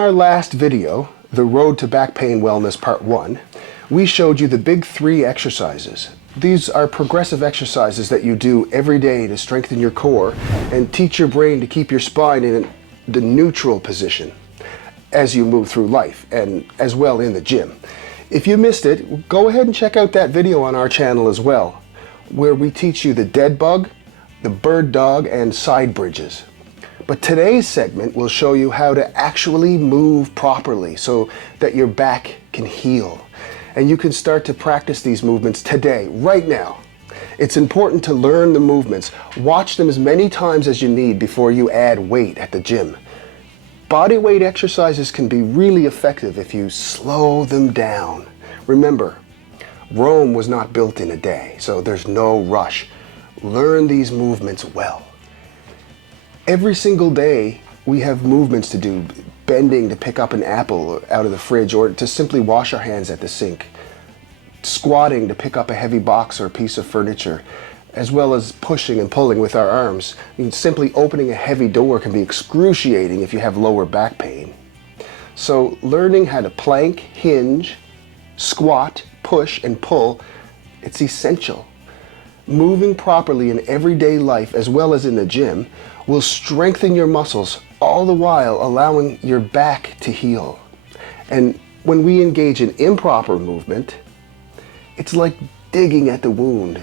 our last video, The Road to Back Pain Wellness Part 1, we showed you the big 3 exercises. These are progressive exercises that you do every day to strengthen your core and teach your brain to keep your spine in the neutral position as you move through life, and as well in the gym. If you missed it, go ahead and check out that video on our channel as well, where we teach you the dead bug, the bird dog, and side bridges. But today's segment will show you how to actually move properly so that your back can heal. And you can start to practice these movements today, right now. It's important to learn the movements. Watch them as many times as you need before you add weight at the gym. Body weight exercises can be really effective if you slow them down. Remember, Rome was not built in a day, so there's no rush. Learn these movements well. Every single day we have movements to do, bending to pick up an apple out of the fridge or to simply wash our hands at the sink, squatting to pick up a heavy box or a piece of furniture, as well as pushing and pulling with our arms. I mean, simply opening a heavy door can be excruciating if you have lower back pain. So learning how to plank, hinge, squat, push, and pull, it's essential. Moving properly in everyday life as well as in the gym will strengthen your muscles, all the while allowing your back to heal. And when we engage in improper movement, it's like digging at the wound.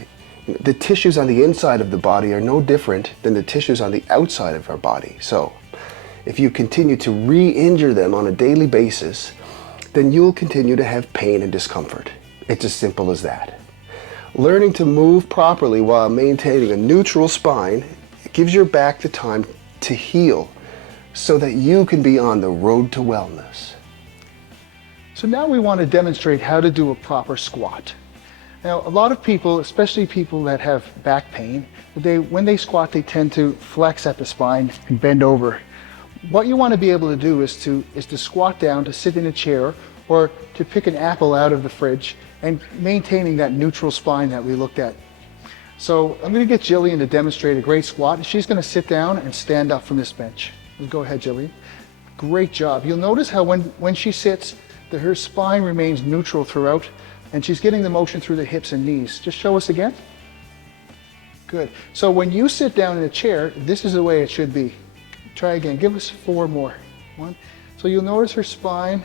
The tissues on the inside of the body are no different than the tissues on the outside of our body. So if you continue to re-injure them on a daily basis, then you'll continue to have pain and discomfort. It's as simple as that. Learning to move properly while maintaining a neutral spine gives your back the time to heal so that you can be on the road to wellness. So now we want to demonstrate how to do a proper squat. Now, a lot of people, especially people that have back pain, when they squat, they tend to flex at the spine and bend over. What you want to be able to do is to squat down, to sit in a chair, or to pick an apple out of the fridge, and maintaining that neutral spine that we looked at. So I'm going to get Jillian to demonstrate a great squat. She's going to sit down and stand up from this bench. Go ahead, Jillian. Great job. You'll notice how when she sits, her spine remains neutral throughout, and she's getting the motion through the hips and knees. Just show us again. Good. So when you sit down in a chair, this is the way it should be. Try again. Give us 4 more. 1. So you'll notice her spine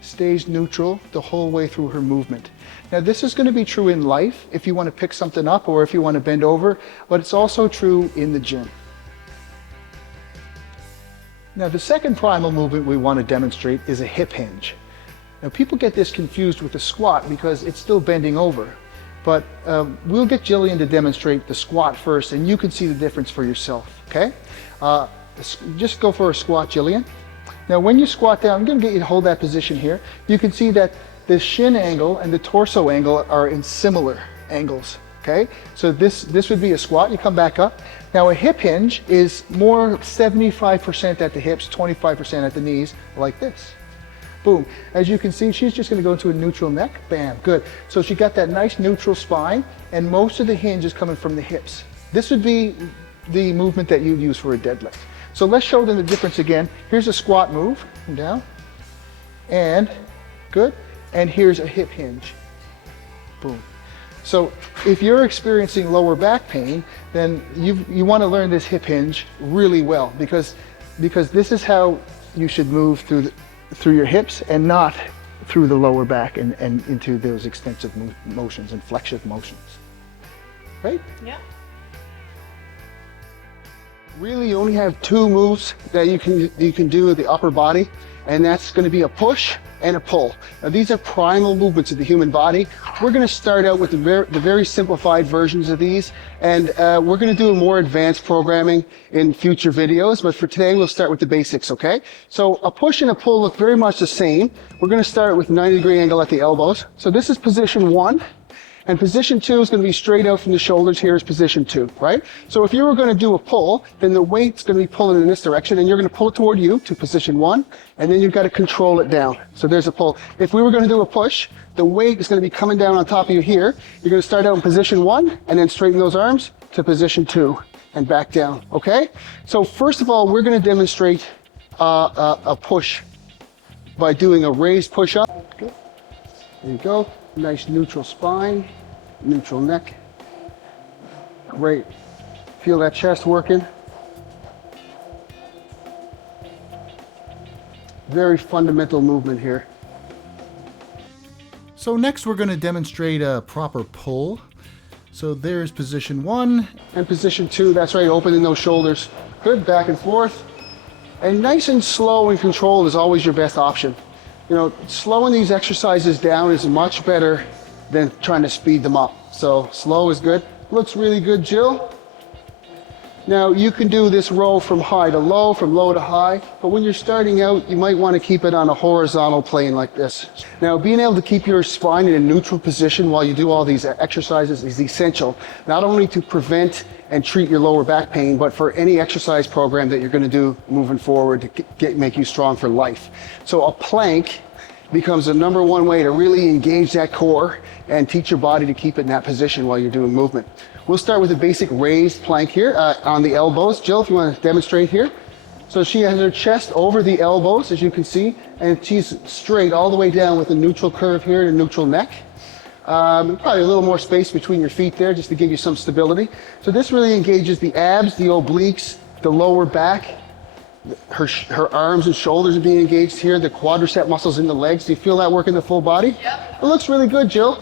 stays neutral the whole way through her movement. Now this is going to be true in life if you want to pick something up or if you want to bend over, but it's also true in the gym. Now the second primal movement we want to demonstrate is a hip hinge. Now people get this confused with the squat because it's still bending over, but we'll get Jillian to demonstrate the squat first and you can see the difference for yourself, okay? Just go for a squat, Jillian. Now when you squat down, I'm going to get you to hold that position here. You can see that the shin angle and the torso angle are in similar angles, okay? So this would be a squat. You come back up. Now a hip hinge is more 75% at the hips, 25% at the knees, like this. Boom. As you can see, she's just going to go into a neutral neck. Bam. Good. So she got that nice neutral spine, and most of the hinge is coming from the hips. This would be the movement that you'd use for a deadlift. So let's show them the difference again. Here's a squat move, down, and good. And here's a hip hinge, boom. So if you're experiencing lower back pain, then you want to learn this hip hinge really well because this is how you should move through your hips and not through the lower back and into those extensive motions and flexion motions. Right? Yeah. Really, you only have 2 moves that you can do with the upper body, and that's going to be a push and a pull. Now these are primal movements of the human body. We're going to start out with the very simplified versions of these, and we're going to do more advanced programming in future videos, but for today we'll start with the basics, okay? So a push and a pull look very much the same. We're going to start with 90-degree angle at the elbows. So this is position 1. And position 2 is going to be straight out from the shoulders. Here is position 2, right? So if you were going to do a pull, then the weight's going to be pulling in this direction, and you're going to pull it toward you to position 1, and then you've got to control it down. So there's a pull. If we were going to do a push, the weight is going to be coming down on top of you here. You're going to start out in position 1, and then straighten those arms to position 2, and back down, okay? So first of all, we're going to demonstrate a push by doing a raised push-up. Good. There you go. Nice neutral spine, neutral neck. Great. Feel that chest working. Very fundamental movement here. So next we're going to demonstrate a proper pull. So there's position 1. And position 2, that's right, opening those shoulders. Good, back and forth. And nice and slow and controlled is always your best option. You know, slowing these exercises down is much better than trying to speed them up. So slow is good. Looks really good, Jill. Now you can do this row from high to low, from low to high, but when you're starting out, you might want to keep it on a horizontal plane like this. Now being able to keep your spine in a neutral position while you do all these exercises is essential, not only to prevent and treat your lower back pain, but for any exercise program that you're going to do moving forward to make you strong for life. So a plank becomes the #1 way to really engage that core and teach your body to keep it in that position while you're doing movement. We'll start with a basic raised plank here on the elbows. Jill, if you want to demonstrate here. So she has her chest over the elbows, as you can see, and she's straight all the way down with a neutral curve here and a neutral neck. Probably a little more space between your feet there just to give you some stability. So this really engages the abs, the obliques, the lower back. Her arms and shoulders are being engaged here, the quadricep muscles in the legs. Do you feel that work in the full body? Yep. It looks really good, Jill.